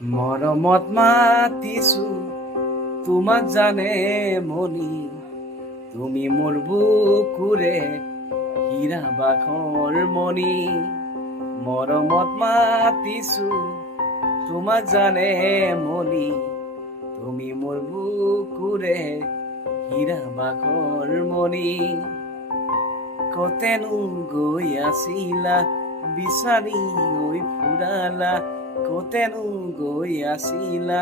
মৰমত মাতিছো তোমাক জানে মনি, তুমি মোৰ বুকুৰে হীৰা বাখৰ মণি। মৰমত মাতিছো তোমাক জানে মনি, তুমি মোৰ বুকুৰে হীৰা বাখৰ মণি। কতেনো গৈ আছিলা বিচাৰি ঐ ফুৰালা, কতেনো গৈ আছিলা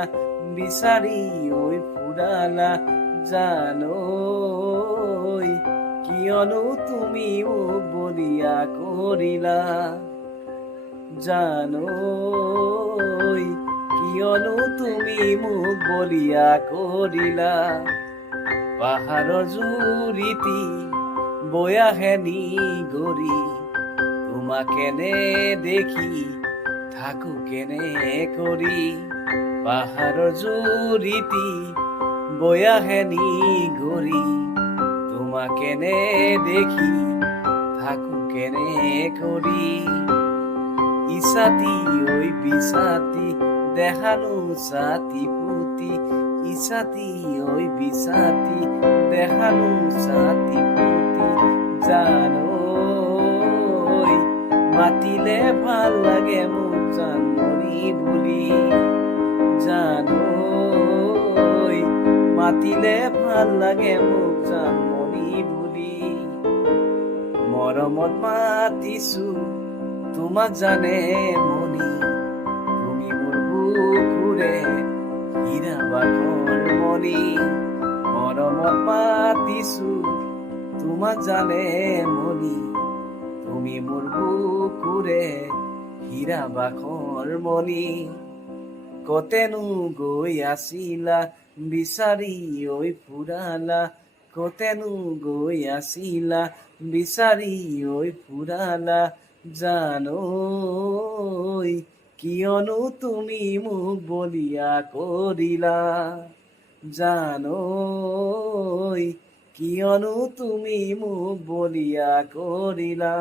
বিচাৰি ঐ ফুৰালা, জানৈ কিয়নো তুমি মোক বলিয়া কৰিলা, জানৈ কিয়নো তুমি মোক বলিয়া কৰিলা। পাহাৰৰ জুৰিতি বৈ আহে নিগৰি, তোমাক কেনে দেখি থাকো কেনে কৰি। পাহাৰৰ জুৰিতি বৈ আহে নিগৰি, তোমাক কেনে দেখি থাকো কেনে কৰি। ইছাতি ঐ বিচাতি দেখানো ছাতি পুতি, ইছাতি ঐ বিচাতি দেখানো ছাতি পুতি, জানৈ মাতিলে ভাল লাগে মোক জানমণি বুলি, জানৈ মাতিলে ভাল লাগে মোক জানমণি বুলি। মৰমত মাতিছো তোমাক জানে মনি, তুমি মোৰ বুকুৰে হীৰা বাখৰ মণি। মৰমত মাতিছো তোমাক জানে মনি, তুমি মোৰ বুকুৰে হীৰা বাখৰ মণি। কতেনো গৈ আছিলা বিচাৰি ঐ ফুৰালা, কতেনো গৈ আছিলা বিচাৰি ঐ ফুৰালা, জানৈ কিয়নো তুমি মোক বলিয়া কৰিলা, জানৈ কিয়নো তুমি মোক বলিয়া কৰিলা।